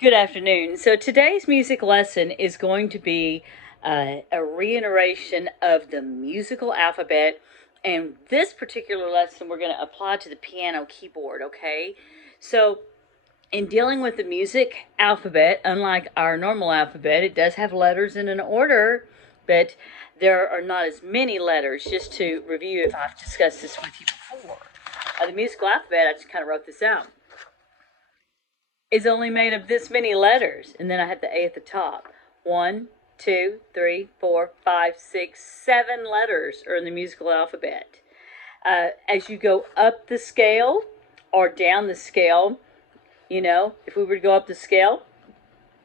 Good afternoon. So today's music lesson is going to be a reiteration of the musical alphabet. And this particular lesson we're going to apply to the piano keyboard, okay? So in dealing with the music alphabet, unlike our normal alphabet, it does have letters in an order, but there are not as many letters. Just to review, if I've discussed this with you before, the musical alphabet, I just kind of wrote this out, is only made of this many letters, and then I have the A at the top. 1, 2, 3, 4, 5, 6, 7 letters are in the musical alphabet. As you go up the scale or down the scale, if we were to go up the scale,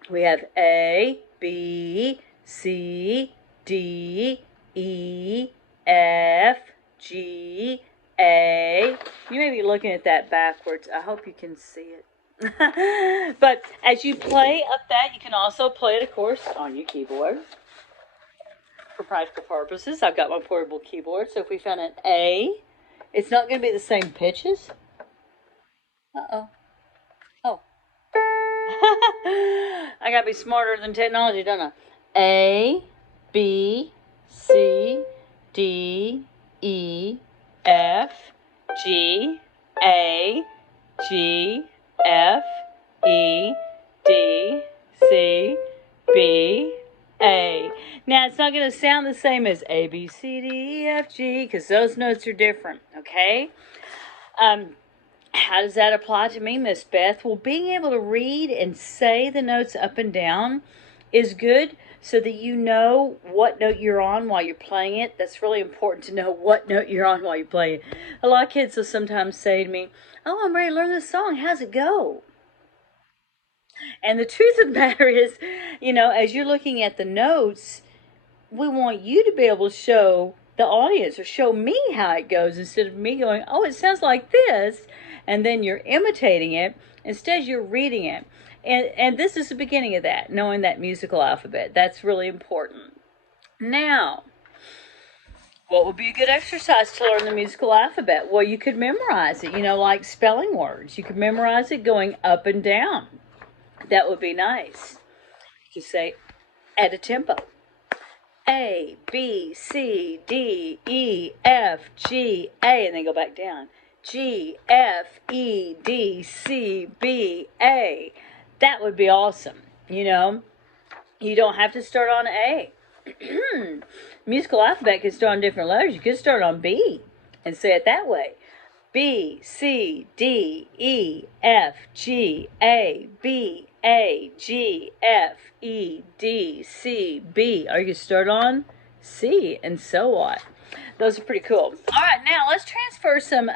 we have A, B, C, D, E, F, G, A. You may be looking at that backwards. I hope you can see it. But as you play up that, you can also play it, of course, on your keyboard. For practical purposes, I've got my portable keyboard. So if we found an A, it's not going to be the same pitches. Uh-oh. Oh. I got to be smarter than technology, don't I? A, B, C, D, E, F, G, A, G, F, E, D, C, B, A. Now, it's not going to sound the same as A, B, C, D, E, F, G, because those notes are different, okay? How does that apply to me, Miss Beth? Well, being able to read and say the notes up and down is good so that you know what note you're on while you're playing it. That's really important to know what note you're on while you're playing it. A lot of kids will sometimes say to me, "Oh, I'm ready to learn this song. How's it go?" And the truth of the matter is, as you're looking at the notes, we want you to be able to show the audience or show me how it goes instead of me going, "Oh, it sounds like this," and then you're imitating it. Instead, you're reading it. And this is the beginning of that, knowing that musical alphabet. That's really important. Now, what would be a good exercise to learn the musical alphabet? Well, you could memorize it, like spelling words. You could memorize it going up and down. That would be nice. You say at a tempo. A, B, C, D, E, F, G, A, and then go back down. G, F, E, D, C, B, A. That would be awesome. You don't have to start on A. Musical alphabet can start on different letters. You could start on B and say it that way. B, C, D, E, F, G, A, B, A, G, F, E, D, C, B. Or you can start on C and so on. Those are pretty cool. All right, now let's transfer some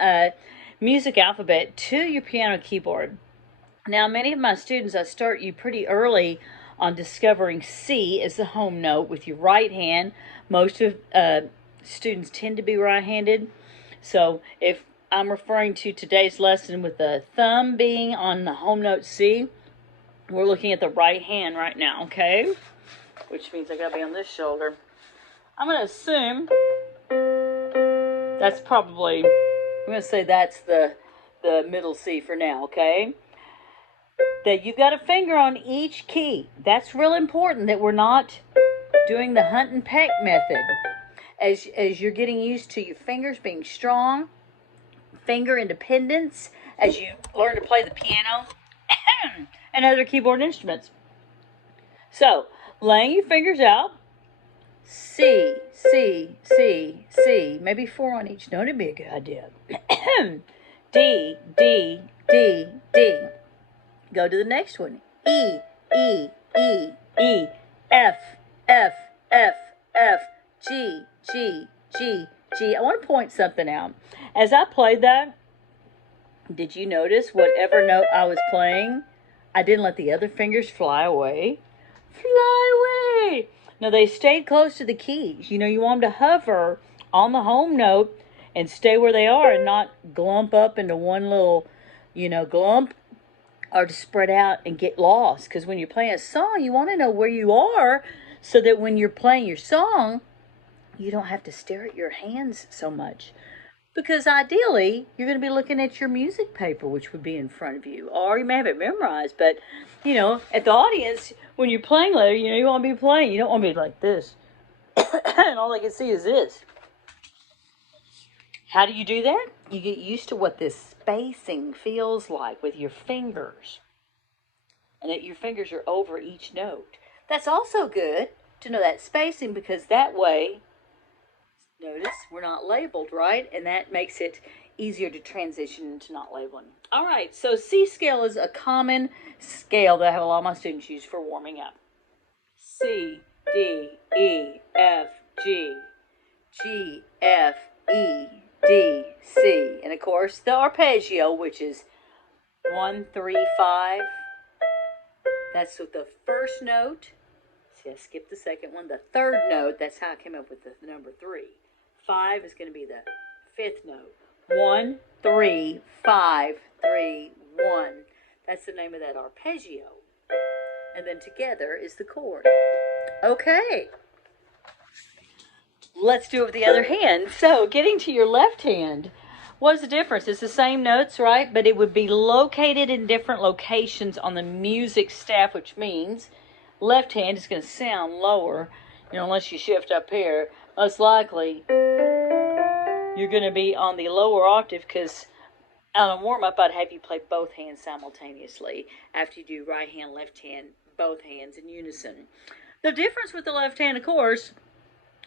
music alphabet to your piano keyboard. Now, many of my students, I start you pretty early on discovering C as the home note with your right hand. Most of students tend to be right-handed. So if I'm referring to today's lesson with the thumb being on the home note C, we're looking at the right hand right now, okay? Which means I gotta be on this shoulder. I'm gonna assume that's probably, I'm gonna say that's the middle C for now, okay? That you've got a finger on each key. That's real important that we're not doing the hunt and peck method. As you're getting used to your fingers being strong, finger independence, as you learn to play the piano and other keyboard instruments. So, laying your fingers out, C, C, C, C, maybe 4 on each note would be a good idea. D, D, D, D. Go to the next one. E, E, E, E, F, F, F, F, G, G, G, G. I want to point something out. As I played that, did you notice whatever note I was playing, I didn't let the other fingers fly away? Fly away! No, they stayed close to the keys. You want them to hover on the home note and stay where they are and not glump up into one little, glump, or to spread out and get lost. Because when you're playing a song, you want to know where you are so that when you're playing your song, you don't have to stare at your hands so much. Because ideally, you're going to be looking at your music paper, which would be in front of you, or you may have it memorized. But at the audience, when you're playing later, you want to be playing. You don't want to be like this, and all they can see is this. How do you do that? You get used to what this spacing feels like with your fingers, and that your fingers are over each note. That's also good to know that spacing, because that way, notice we're not labeled, right? And that makes it easier to transition into not labeling. All right, so C scale is a common scale that I have a lot of my students use for warming up. C, D, E, F, G, G, F, E, D, C. And of course, the arpeggio, which is 1, 3, 5. That's with the first note. See, I skipped the second one. The third note, that's how I came up with the number 3. 5 is going to be the fifth note. 1, 3, 5, 3, 1. That's the name of that arpeggio. And then together is the chord. Okay. Let's do it with the other hand. So, getting to your left hand, what's the difference? It's the same notes, right? But it would be located in different locations on the music staff, which means left hand is going to sound lower, unless you shift up here. Most likely, you're going to be on the lower octave, because on a warm-up, I'd have you play both hands simultaneously after you do right hand, left hand, both hands in unison. The difference with the left hand, of course,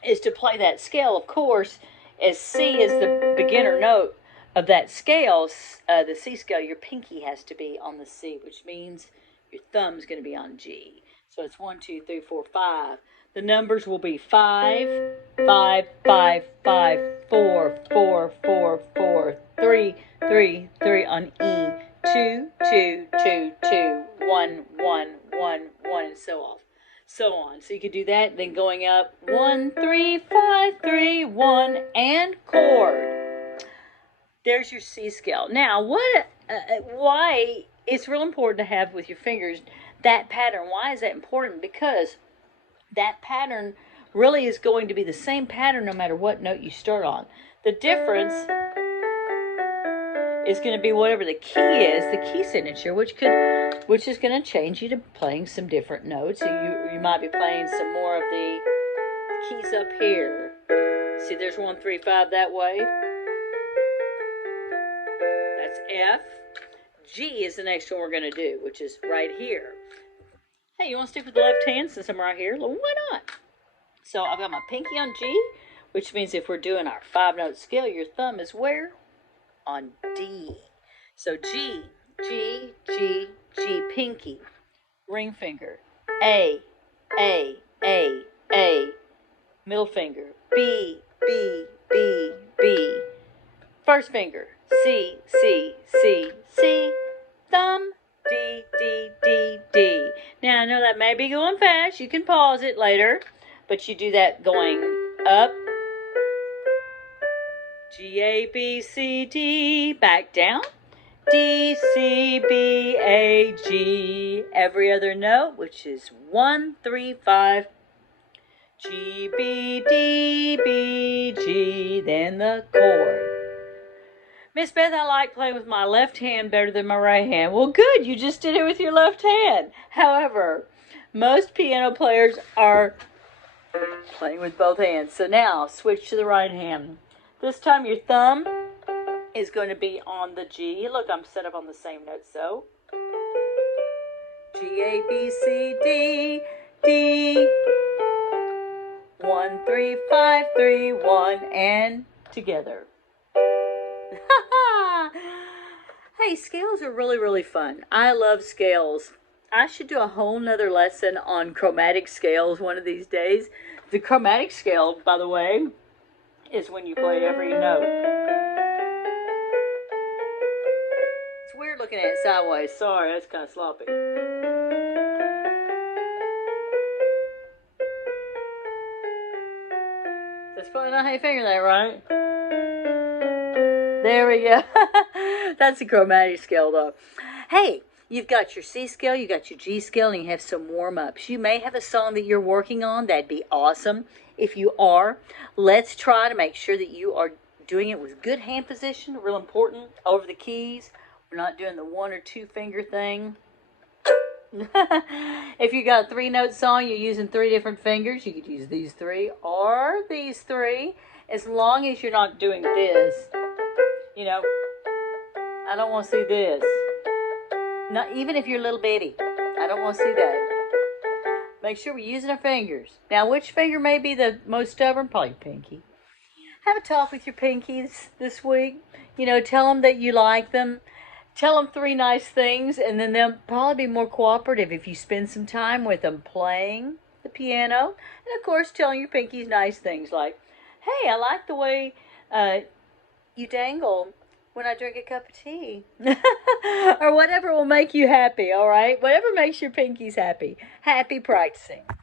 is to play that scale, of course, as C is the beginner note of that scale, the C scale, your pinky has to be on the C, which means your thumb's going to be on G. So it's 1, 2, 3, 4, 5. The numbers will be 5, 5, 5, 5, 4, 4, 4, 4, 3, 3, 3 on E, 2, 2, 2, 2, 1, 1, 1, 1, and so on. So you could do that, then going up 1, 3, 5, 3, 1, and chord. There's your C scale. Now, why it's real important to have with your fingers that pattern. Why is that important? Because that pattern really is going to be the same pattern no matter what note you start on. The difference is going to be whatever the key is, the key signature, which is going to change you to playing some different notes. So you might be playing some more of the keys up here. See, there's 1, 3, 5 that way. That's F. G is the next one we're going to do, which is right here. Hey, you want to stick with the left hand since I'm right here? Well, why not? So I've got my pinky on G, which means if we're doing our 5-note scale, your thumb is where? On D. So G, G, G, G, pinky. Ring finger. A, A, A, A. Middle finger. B, B, B, B. First finger. C, C, C, C. Thumb. D, D, D, D. Now, I know that may be going fast. You can pause it later. But you do that going up. G, A, B, C, D. Back down. D, C, B, A, G. Every other note, which is 1, 3, 5. G, B, D, B, G. Then the chord. Miss Beth, I like playing with my left hand better than my right hand. Well, good. You just did it with your left hand. However, most piano players are playing with both hands. So now, switch to the right hand. This time your thumb is going to be on the G. Look, I'm set up on the same note, so. G, A, B, C, D, D. 1, 3, 5, 3, 1, and together. Hey, scales are really, really fun. I love scales. I should do a whole nother lesson on chromatic scales one of these days. The chromatic scale, by the way, is when you play every note. It's weird looking at it sideways. Sorry, that's kind of sloppy. That's probably not how you finger that, right? There we go. That's a chromatic scale, though. Hey, you've got your C scale, you got your G scale, and you have some warm-ups. You may have a song that you're working on. That'd be awesome. If you are, let's try to make sure that you are doing it with good hand position, real important, over the keys. We're not doing the 1 or 2 finger thing. If you got a 3-note song, you're using 3 different fingers. You could use these 3 or these 3, as long as you're not doing this. You know, I don't want to see this. Not even if you're little bitty. I don't want to see that. Make sure we're using our fingers. Now, which finger may be the most stubborn? Probably pinky. Have a talk with your pinkies this week. You know, tell them that you like them. Tell them 3 nice things, and then they'll probably be more cooperative if you spend some time with them playing the piano. And, of course, telling your pinkies nice things like, hey, I like the way you dangle when I drink a cup of tea. Or whatever will make you happy, all right? Whatever makes your pinkies happy. Happy practicing.